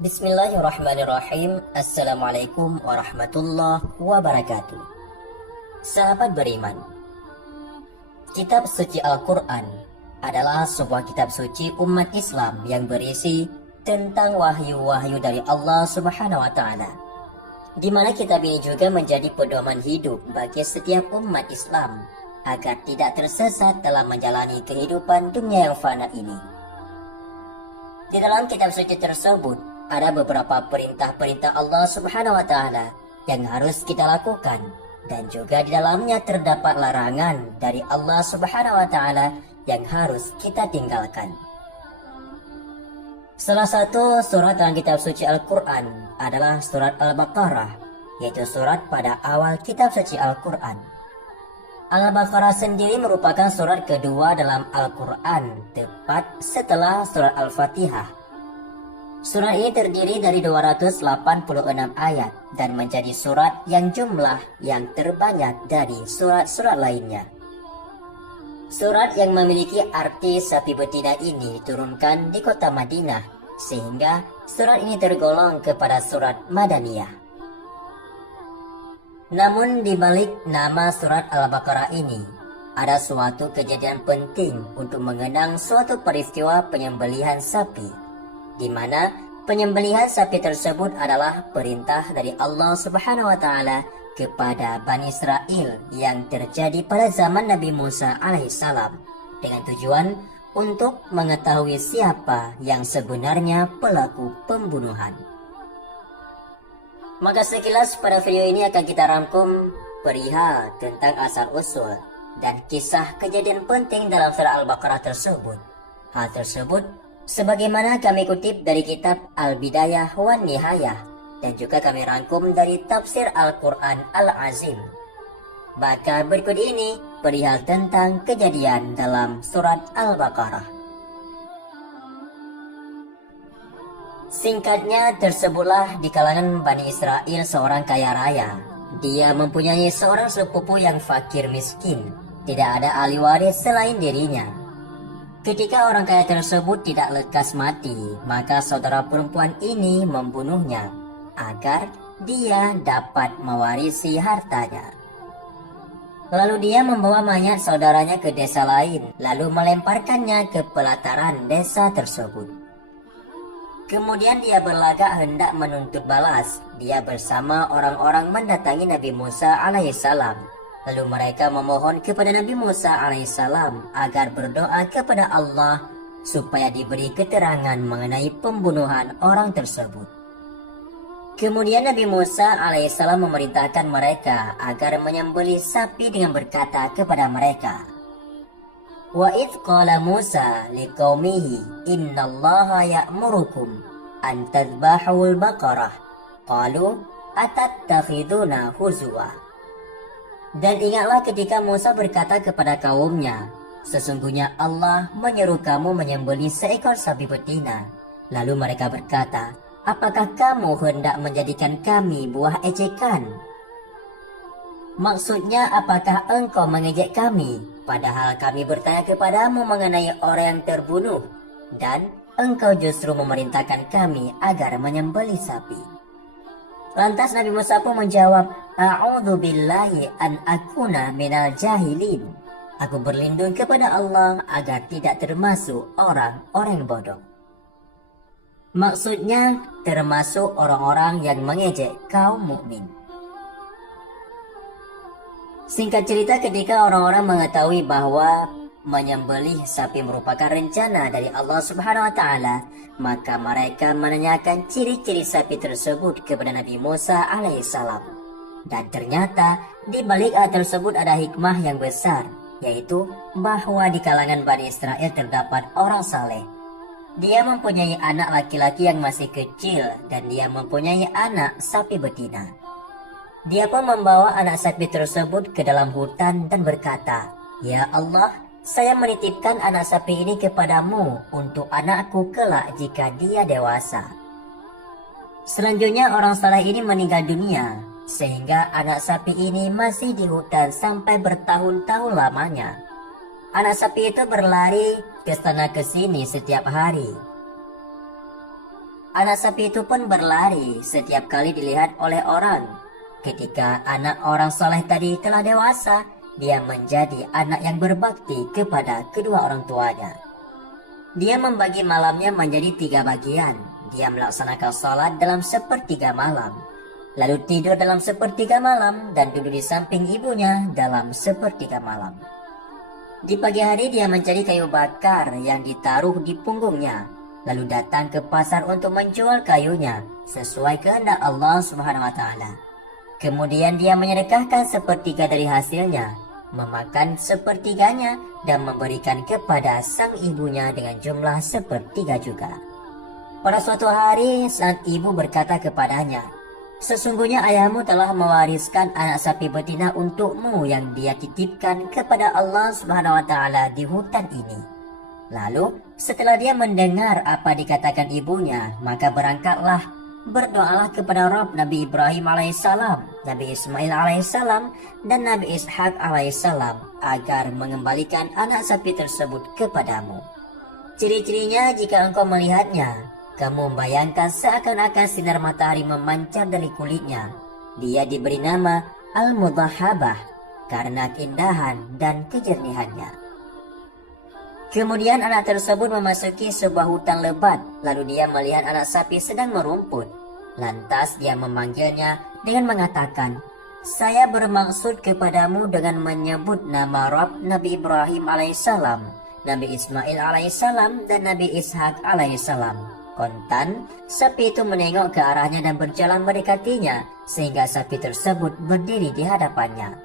Bismillahirrahmanirrahim. Assalamualaikum warahmatullahi wabarakatuh. Sahabat beriman, kitab suci Al-Quran adalah sebuah kitab suci umat Islam yang berisi tentang wahyu-wahyu dari Allah Subhanahu wa Ta'ala, di mana kitab ini juga menjadi pedoman hidup bagi setiap umat Islam agar tidak tersesat dalam menjalani kehidupan dunia yang fana ini. Di dalam kitab suci tersebut ada beberapa perintah-perintah Allah Subhanahu wa Ta'ala yang harus kita lakukan, dan juga di dalamnya terdapat larangan dari Allah Subhanahu wa Ta'ala yang harus kita tinggalkan. Salah satu surat dalam kitab suci Al-Quran adalah surat Al-Baqarah, yaitu surat pada awal kitab suci Al-Quran. Al-Baqarah sendiri merupakan surat kedua dalam Al-Quran, tepat setelah surat Al-Fatihah. Surat ini terdiri dari 286 ayat dan menjadi surat yang jumlah yang terbanyak dari surat-surat lainnya. Surat yang memiliki arti sapi betina ini diturunkan di kota Madinah, sehingga surat ini tergolong kepada surat Madaniyah. Namun di balik nama surat Al-Baqarah ini, ada suatu kejadian penting untuk mengenang suatu peristiwa penyembelihan sapi, di mana penyembelihan sapi tersebut adalah perintah dari Allah Subhanahu wa Ta'ala kepada Bani Israel yang terjadi pada zaman Nabi Musa alaihissalam, dengan tujuan untuk mengetahui siapa yang sebenarnya pelaku pembunuhan. Maka sekilas pada video ini akan kita rangkum perihal tentang asal-usul dan kisah kejadian penting dalam surah Al-Baqarah tersebut. Hal tersebut sebagaimana kami kutip dari kitab Al-Bidayah wan Nihayah, dan juga kami rangkum dari tafsir Al-Quran Al-Azim. Maka berikut ini perihal tentang kejadian dalam surat Al-Baqarah. Singkatnya, tersebutlah di kalangan Bani Israel seorang kaya raya. Dia mempunyai seorang sepupu yang fakir miskin, tidak ada ahli waris selain dirinya. Ketika orang kaya tersebut tidak lekas mati, maka saudara perempuan ini membunuhnya agar dia dapat mewarisi hartanya. Lalu dia membawa mayat saudaranya ke desa lain, lalu melemparkannya ke pelataran desa tersebut. Kemudian dia berlagak hendak menuntut balas. Dia bersama orang-orang mendatangi Nabi Musa alaihissalam. Lalu mereka memohon kepada Nabi Musa alaihissalam agar berdoa kepada Allah supaya diberi keterangan mengenai pembunuhan orang tersebut. Kemudian Nabi Musa alaihissalam memerintahkan mereka agar menyembelih sapi dengan berkata kepada mereka, "Wa idh qala Musa liqaumihi innallaha ya'murukum an tadhbahul baqarah qalu atattakhiduna huzwa." Dan ingatlah ketika Musa berkata kepada kaumnya, "Sesungguhnya Allah menyuruh kamu menyembelih seekor sapi betina." Lalu mereka berkata, "Apakah kamu hendak menjadikan kami buah ejekan?" Maksudnya, apakah engkau mengejek kami, padahal kami bertanya kepadamu mengenai orang yang terbunuh, dan engkau justru memerintahkan kami agar menyembelih sapi. Lantas Nabi Musa pun menjawab, "A'udzu billahi an akuna minal jahilin." Aku berlindung kepada Allah agar tidak termasuk orang-orang bodoh. Maksudnya termasuk orang-orang yang mengejek kaum mukmin. Singkat cerita, ketika orang-orang mengetahui bahwa menyembelih sapi merupakan rencana dari Allah Subhanahu wa Ta'ala, maka mereka menanyakan ciri-ciri sapi tersebut kepada Nabi Musa alaihissalam. Dan ternyata di balik hal tersebut ada hikmah yang besar, yaitu bahwa di kalangan Bani Israel terdapat orang saleh. Dia mempunyai anak laki-laki yang masih kecil, dan dia mempunyai anak sapi betina. Dia pun membawa anak sapi tersebut ke dalam hutan dan berkata, "Ya Allah, saya menitipkan anak sapi ini kepadamu untuk anakku kelak jika dia dewasa." Selanjutnya orang saleh ini meninggal dunia, sehingga anak sapi ini masih di hutan sampai bertahun-tahun lamanya. Anak sapi itu berlari ke sana ke sini setiap hari. Anak sapi itu pun berlari setiap kali dilihat oleh orang. Ketika anak orang soleh tadi telah dewasa, dia menjadi anak yang berbakti kepada kedua orang tuanya. Dia membagi malamnya menjadi 3 bagian. Dia melaksanakan sholat dalam sepertiga malam, lalu tidur dalam sepertiga malam, dan duduk di samping ibunya dalam sepertiga malam. Di pagi hari dia mencari kayu bakar yang ditaruh di punggungnya, lalu datang ke pasar untuk menjual kayunya sesuai kehendak Allah Subhanahu wa taala. Kemudian dia menyedekahkan sepertiga dari hasilnya, memakan sepertiganya dan memberikan kepada sang ibunya dengan jumlah sepertiga juga. Pada suatu hari sang ibu berkata kepadanya, "Sesungguhnya ayahmu telah mewariskan anak sapi betina untukmu yang dia titipkan kepada Allah Subhanahu wa taala di hutan ini." Lalu setelah dia mendengar apa dikatakan ibunya, maka berangkatlah, berdoalah kepada Rabb Nabi Ibrahim alaihissalam, Nabi Ismail alaihissalam, dan Nabi Ishak alaihissalam agar mengembalikan anak sapi tersebut kepadamu. Ciri-cirinya jika engkau melihatnya, kamu membayangkan seakan-akan sinar matahari memancar dari kulitnya. Dia diberi nama Al-Mudhahabah karena keindahan dan kejernihannya. Kemudian anak tersebut memasuki sebuah hutan lebat, lalu dia melihat anak sapi sedang merumput. Lantas dia memanggilnya dengan mengatakan, "Saya bermaksud kepadamu dengan menyebut nama Rabb Nabi Ibrahim alaihissalam, Nabi Ismail alaihissalam, dan Nabi Ishak alaihissalam." Kontan, sapi itu menengok ke arahnya dan berjalan mendekatinya, sehingga sapi tersebut berdiri di hadapannya.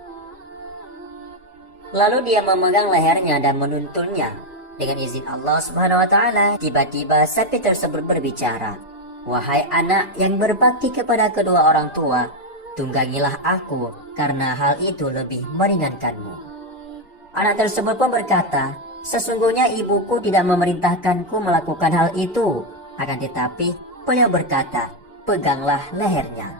Lalu dia memegang lehernya dan menuntunnya. Dengan izin Allah Subhanahu wa taala, tiba-tiba sapi tersebut berbicara, "Wahai anak yang berbakti kepada kedua orang tua, tunggangilah aku karena hal itu lebih meringankanmu." Anak tersebut pun berkata, "Sesungguhnya ibuku tidak memerintahkanku melakukan hal itu." Akan tetapi beliau berkata, "Peganglah lehernya."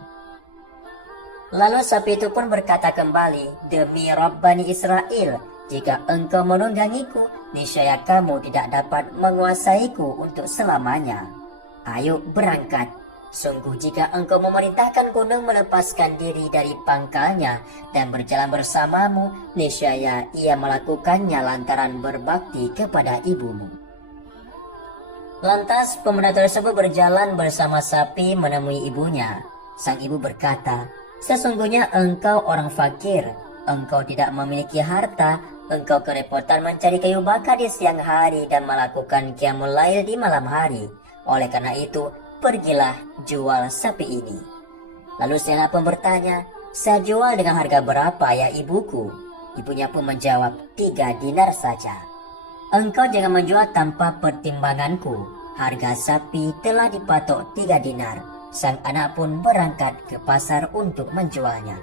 Lalu sapi itu pun berkata kembali, "Demi Rabb Bani Israel, jika engkau menunggangiku, niscaya kamu tidak dapat menguasaiku untuk selamanya. Ayo berangkat. Sungguh jika engkau memerintahkan gunung melepaskan diri dari pangkalnya dan berjalan bersamamu, niscaya ia melakukannya lantaran berbakti kepada ibumu." Lantas pemuda tersebut berjalan bersama sapi menemui ibunya. Sang ibu berkata, "Sesungguhnya engkau orang fakir, engkau tidak memiliki harta, engkau kerepotan mencari kayu bakar di siang hari dan melakukan qiyamul lail di malam hari. Oleh karena itu, pergilah jual sapi ini." Lalu Sela pun bertanya, "Saya jual dengan harga berapa ya ibuku?" Ibunya pun menjawab, 3 dinar saja. "Engkau jangan menjual tanpa pertimbanganku. Harga sapi telah dipatok 3 dinar. Sang anak pun berangkat ke pasar untuk menjualnya.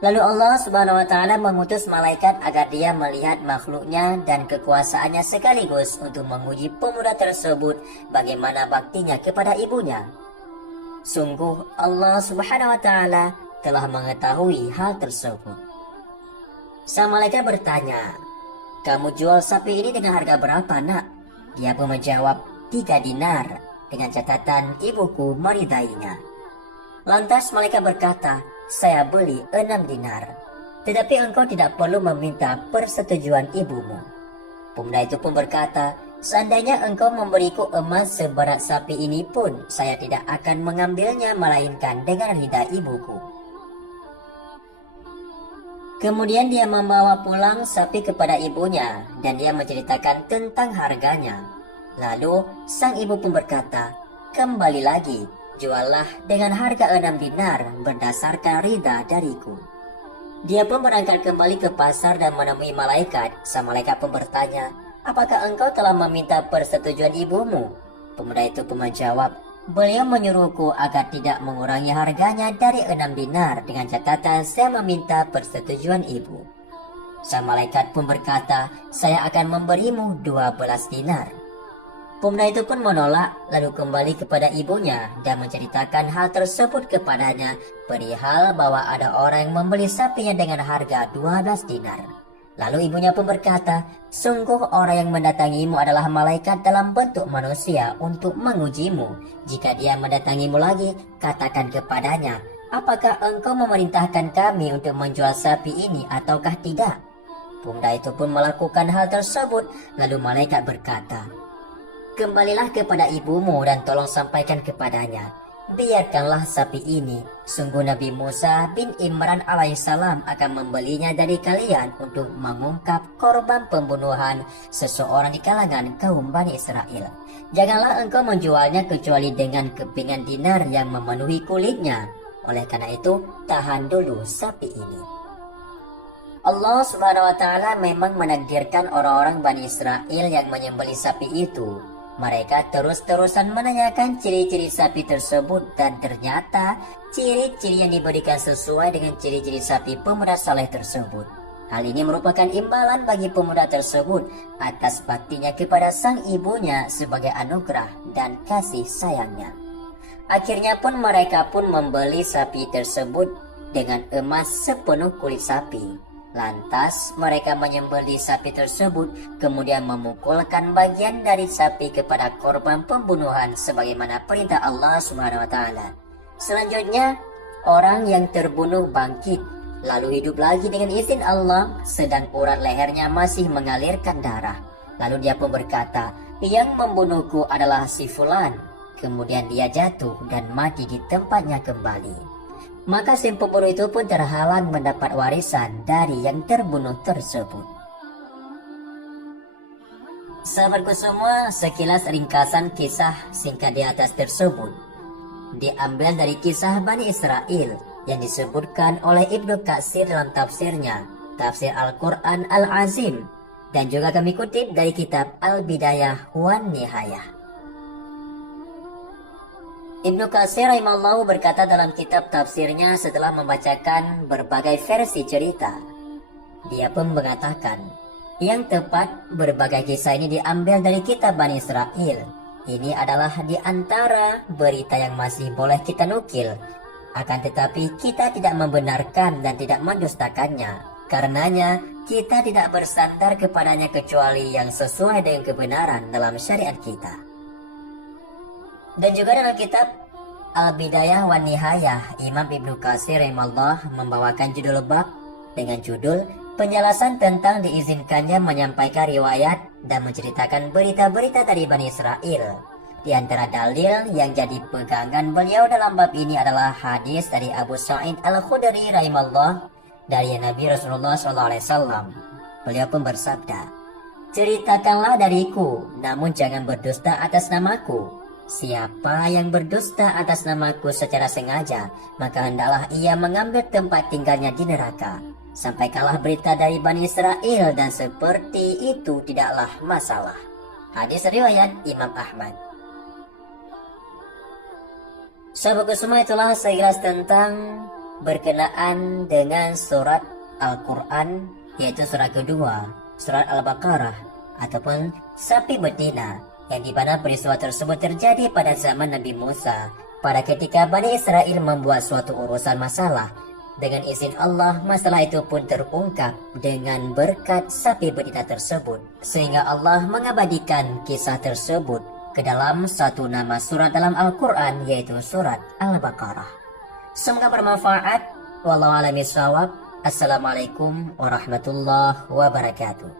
Lalu Allah Subhanahu wa taala mengutus malaikat agar dia melihat makhluknya dan kekuasaannya sekaligus untuk menguji pemuda tersebut bagaimana baktinya kepada ibunya. Sungguh Allah Subhanahu wa taala telah mengetahui hal tersebut. Sang malaikat bertanya, "Kamu jual sapi ini dengan harga berapa, nak?" Dia pun menjawab, 3 dinar, dengan catatan ibuku meridainya. Lantas malaikat berkata, "Saya beli 6 dinar. Tetapi engkau tidak perlu meminta persetujuan ibumu." Pemuda itu pun berkata, "Seandainya engkau memberiku emas seberat sapi ini pun, saya tidak akan mengambilnya melainkan dengan ridha ibuku." Kemudian dia membawa pulang sapi kepada ibunya dan dia menceritakan tentang harganya. Lalu sang ibu pun berkata, "Kembali lagi, juallah dengan harga 6 dinar berdasarkan ridha dariku." Dia pun berangkat kembali ke pasar dan menemui malaikat. Sang malaikat pun bertanya, "Apakah engkau telah meminta persetujuan ibumu?" Pemuda itu pun menjawab, "Beliau menyuruhku agar tidak mengurangi harganya dari 6 dinar dengan catatan saya meminta persetujuan ibu." Sang malaikat pun berkata, "Saya akan memberimu 12 dinar." Pemuda itu pun menolak, lalu kembali kepada ibunya dan menceritakan hal tersebut kepadanya perihal bahwa ada orang yang membeli sapinya dengan harga 12 dinar. Lalu ibunya pun berkata, "Sungguh orang yang mendatangimu adalah malaikat dalam bentuk manusia untuk mengujimu. Jika dia mendatangimu lagi, katakan kepadanya, apakah engkau memerintahkan kami untuk menjual sapi ini ataukah tidak?" Pemuda itu pun melakukan hal tersebut. Lalu malaikat berkata, "Kembalilah kepada ibumu dan tolong sampaikan kepadanya, biarkanlah sapi ini. Sungguh Nabi Musa bin Imran alaihissalam akan membelinya dari kalian untuk mengungkap korban pembunuhan seseorang di kalangan kaum Bani Israel. Janganlah engkau menjualnya kecuali dengan kepingan dinar yang memenuhi kulitnya. Oleh karena itu, tahan dulu sapi ini." Allah Subhanahu wa Ta'ala memang menakdirkan orang-orang Bani Israel yang menyembelih sapi itu. Mereka terus-terusan menanyakan ciri-ciri sapi tersebut dan ternyata ciri-ciri yang diberikan sesuai dengan ciri-ciri sapi pemuda saleh tersebut. Hal ini merupakan imbalan bagi pemuda tersebut atas baktinya kepada sang ibunya sebagai anugerah dan kasih sayangnya. Akhirnya pun mereka pun membeli sapi tersebut dengan emas sepenuh kulit sapi. Lantas mereka menyembelih sapi tersebut, kemudian memukulkan bagian dari sapi kepada korban pembunuhan sebagaimana perintah Allah Subhanahu wa Ta'ala. Selanjutnya, orang yang terbunuh bangkit, lalu hidup lagi dengan izin Allah, sedang urat lehernya masih mengalirkan darah. Lalu dia pun berkata, "Yang membunuhku adalah si fulan." Kemudian dia jatuh dan mati di tempatnya kembali. Maka si pembunuh itu pun terhalang mendapat warisan dari yang terbunuh tersebut. Sahabatku semua, sekilas ringkasan kisah singkat di atas tersebut diambil dari kisah Bani Israel yang disebutkan oleh Ibnu Katsir dalam tafsirnya, Tafsir Al-Quran Al-Azim, dan juga kami kutip dari kitab Al-Bidayah wan Nihayah. Ibnu Katsir rahimahullah berkata dalam kitab tafsirnya setelah membacakan berbagai versi cerita. Dia pun mengatakan, yang tepat berbagai kisah ini diambil dari kitab Bani Israel. Ini adalah di antara berita yang masih boleh kita nukil. Akan tetapi kita tidak membenarkan dan tidak mendustakannya. Karenanya kita tidak bersandar kepadanya kecuali yang sesuai dengan kebenaran dalam syariat kita. Dan juga dalam kitab Al-Bidayah wan Nihayah, Imam Ibnu Katsir rahimahullah membawakan judul bab dengan judul penjelasan tentang diizinkannya menyampaikan riwayat dan menceritakan berita-berita dari Bani Israel. Di antara dalil yang jadi pegangan beliau dalam bab ini adalah hadis dari Abu Sa'id Al-Khudri rahimahullah dari Nabi Rasulullah SAW. Beliau pun bersabda, "Ceritakanlah dariku, namun jangan berdusta atas namaku. Siapa yang berdusta atas namaku secara sengaja, maka hendaklah ia mengambil tempat tinggalnya di neraka. Sampaikanlah berita dari Bani Israel dan seperti itu tidaklah masalah." Hadis riwayat Imam Ahmad. Sahabatku semua, itulah sekilas tentang berkenaan dengan surat Al-Quran, yaitu surat kedua, surat Al-Baqarah ataupun sapi betina, yang di mana peristiwa tersebut terjadi pada zaman Nabi Musa, pada ketika Bani Israel membuat suatu urusan masalah. Dengan izin Allah, masalah itu pun terungkap dengan berkat sapi betina tersebut, sehingga Allah mengabadikan kisah tersebut ke dalam satu nama surat dalam Al-Quran, yaitu surat Al-Baqarah. Semoga bermanfaat. Wallahu a'lam bishawab. Assalamualaikum warahmatullahi wabarakatuh.